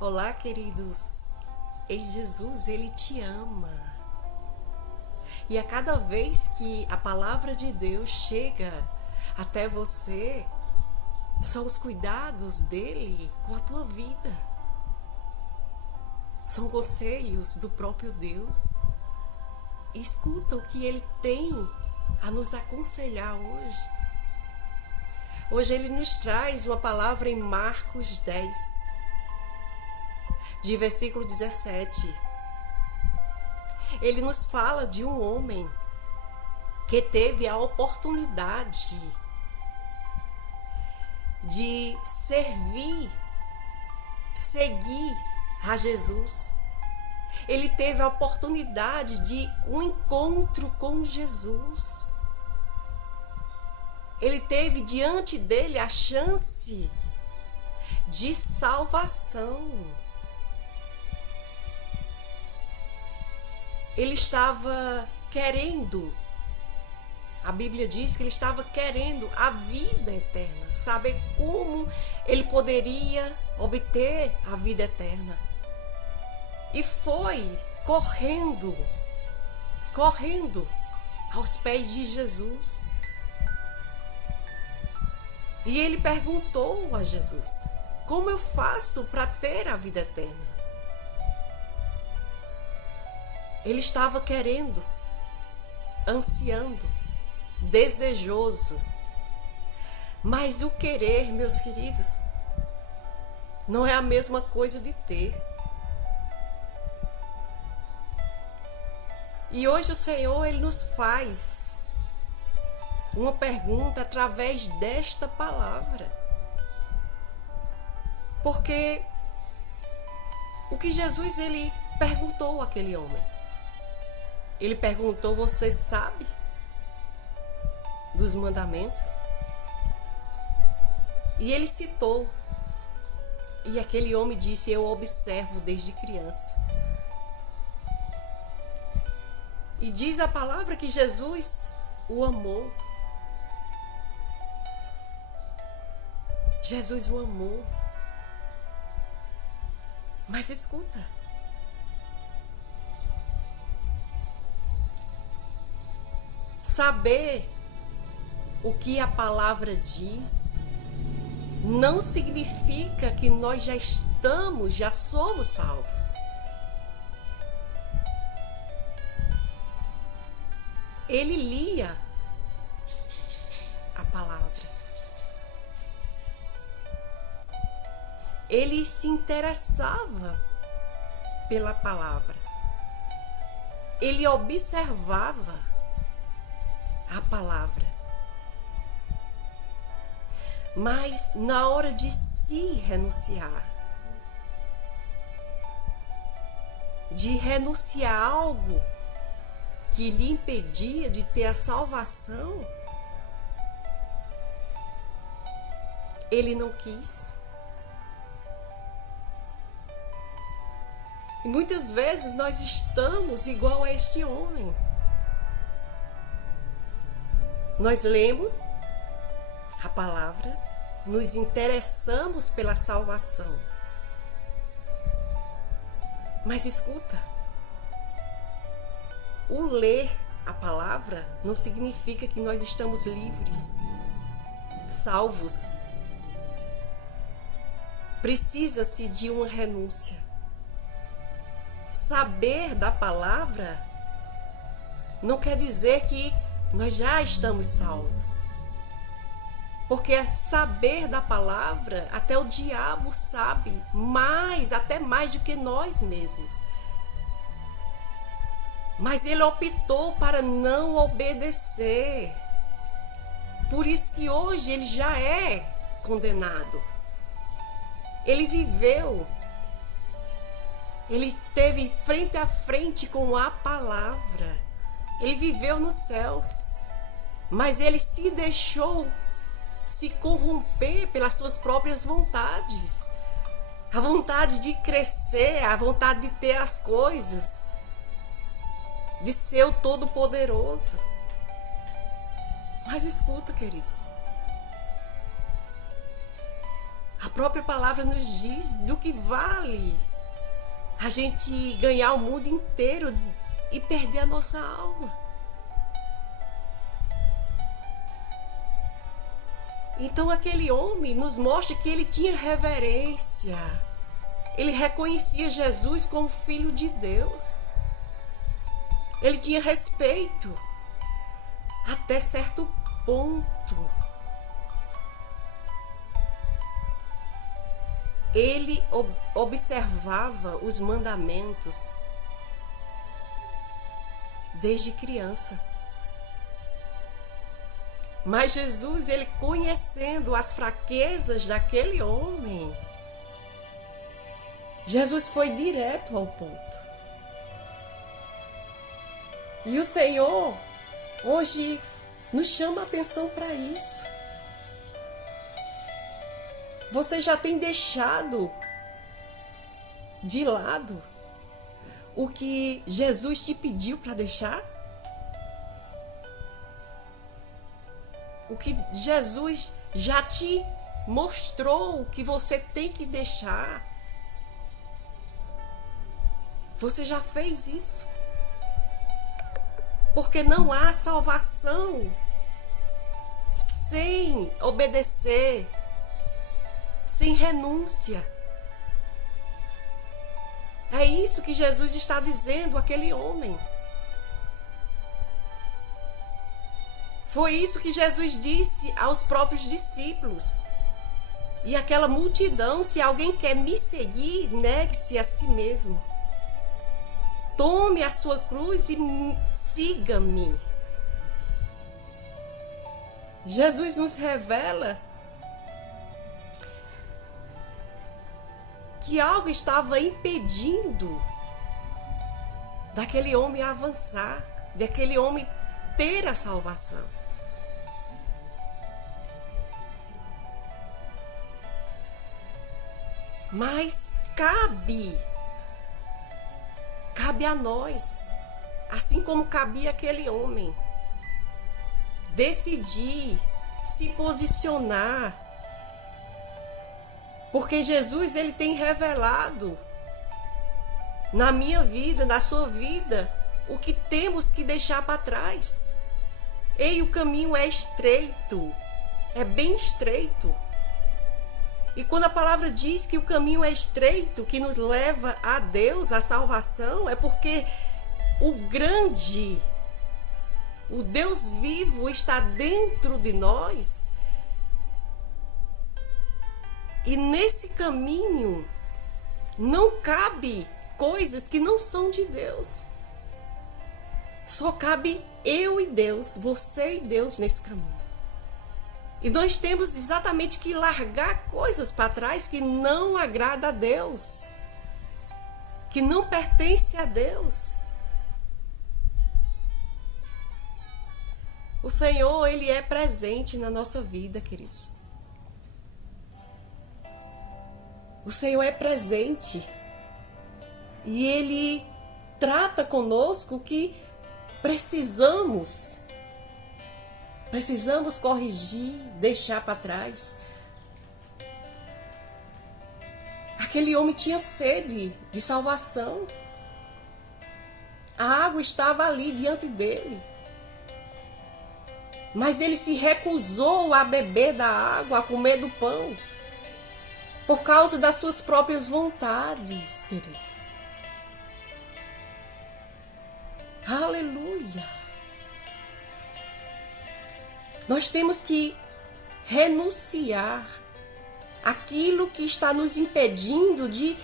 Olá, queridos. Ei, Jesus, Ele te ama. E a cada vez que a palavra de Deus chega até você, são os cuidados dele com a tua vida. São conselhos do próprio Deus. Escuta o que Ele tem a nos aconselhar hoje. Hoje Ele nos traz uma palavra em Marcos 10, de versículo 17. Ele nos fala de um homem que teve a oportunidade de seguir a Jesus. Ele teve a oportunidade de um encontro com Jesus. Ele teve diante dele a chance de salvação. Ele estava querendo, a Bíblia diz que ele estava querendo a vida eterna, saber como ele poderia obter a vida eterna. E foi correndo aos pés de Jesus. E ele perguntou a Jesus: como eu faço para ter a vida eterna? Ele estava querendo, ansiando, desejoso. Mas o querer, meus queridos, não é a mesma coisa de ter. E hoje o Senhor, Ele nos faz uma pergunta através desta palavra. Porque o que Jesus, Ele perguntou àquele homem? Ele perguntou: você sabe dos mandamentos? E ele citou. E aquele homem disse: eu observo desde criança. E diz a palavra que Jesus o amou. Jesus o amou. Mas escuta. Saber o que a palavra diz não significa que nós já somos salvos. Ele lia a palavra. Ele se interessava pela palavra. Ele observava a palavra. Mas na hora de se renunciar, de renunciar a algo que lhe impedia de ter a salvação, ele não quis. E muitas vezes nós estamos igual a este homem. Nós lemos a palavra, nos interessamos pela salvação. Mas escuta, o ler a palavra não significa que nós estamos livres, salvos. Precisa-se de uma renúncia. Saber da palavra não quer dizer que nós já estamos salvos. Porque saber da palavra, até o diabo sabe mais, até mais do que nós mesmos. Mas ele optou para não obedecer. Por isso que hoje ele já é condenado. Ele viveu, ele esteve frente a frente com a palavra. Ele viveu nos céus, mas ele se deixou se corromper pelas suas próprias vontades. A vontade de crescer, a vontade de ter as coisas, de ser o Todo-Poderoso. Mas escuta, queridos, A própria palavra nos diz do que vale a gente ganhar o mundo inteiro e perder a nossa alma. Então aquele homem nos mostra que ele tinha reverência. Ele reconhecia Jesus como Filho de Deus. Ele tinha respeito até certo ponto. Ele observava os mandamentos desde criança. Mas Jesus, ele conhecendo as fraquezas daquele homem, Jesus foi direto ao ponto. E o Senhor hoje nos chama a atenção para isso. Você já tem deixado de lado o que Jesus te pediu para deixar? O que Jesus já te mostrou que você tem que deixar? Você já fez isso? Porque não há salvação sem obedecer, sem renúncia. É isso que Jesus está dizendo àquele homem. Foi isso que Jesus disse aos próprios discípulos. E aquela multidão: se alguém quer me seguir, negue-se a si mesmo. Tome a sua cruz e siga-me. Jesus nos revela que algo estava impedindo daquele homem avançar, daquele homem ter a salvação. Mas cabe a nós, assim como cabia aquele homem, decidir, se posicionar, porque Jesus, ele tem revelado na minha vida, na sua vida, o que temos que deixar para trás. Ei, o caminho é estreito, é bem estreito. E quando a palavra diz que o caminho é estreito, que nos leva a Deus, a salvação, é porque o grande, o Deus vivo está dentro de nós. E nesse caminho não cabe coisas que não são de Deus. Só cabe eu e Deus, você e Deus nesse caminho. E nós temos exatamente que largar coisas para trás que não agrada a Deus, que não pertence a Deus. O Senhor, ele é presente na nossa vida, queridos. O Senhor é presente e ele trata conosco que precisamos corrigir, deixar para trás. Aquele homem tinha sede de salvação. A água estava ali diante dele. Mas ele se recusou a beber da água, a comer do pão, por causa das suas próprias vontades, queridos. Aleluia! Nós temos que renunciar aquilo que está nos impedindo de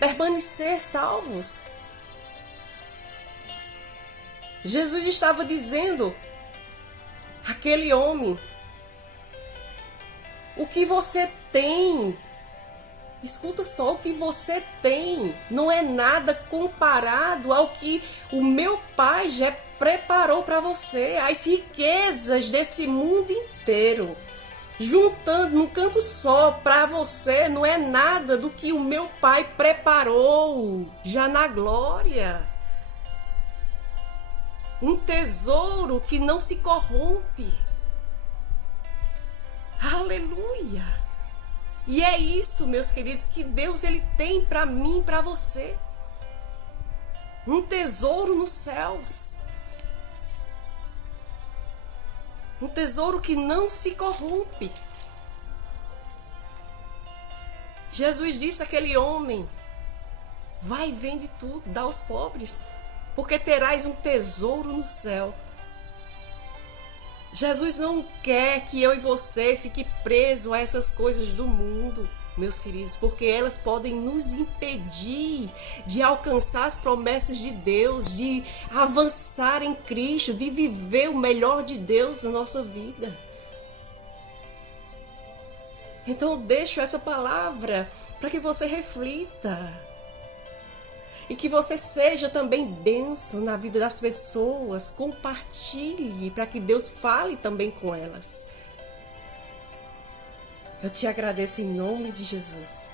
permanecer salvos. Jesus estava dizendo àquele homem: o que você tem, escuta só, o que você tem não é nada comparado ao que o meu Pai já preparou para você. As riquezas desse mundo inteiro, juntando num canto só para você, não é nada do que o meu Pai preparou já na glória. Um tesouro que não se corrompe. Aleluia! E é isso, meus queridos, que Deus ele tem para mim e para você. Um tesouro nos céus. Um tesouro que não se corrompe. Jesus disse àquele homem: vai e vende tudo, dá aos pobres, porque terás um tesouro no céu. Jesus não quer que eu e você fique preso a essas coisas do mundo, meus queridos, porque elas podem nos impedir de alcançar as promessas de Deus, de avançar em Cristo, de viver o melhor de Deus na nossa vida. Então eu deixo essa palavra para que você reflita. E que você seja também bênção na vida das pessoas. Compartilhe para que Deus fale também com elas. Eu te agradeço em nome de Jesus.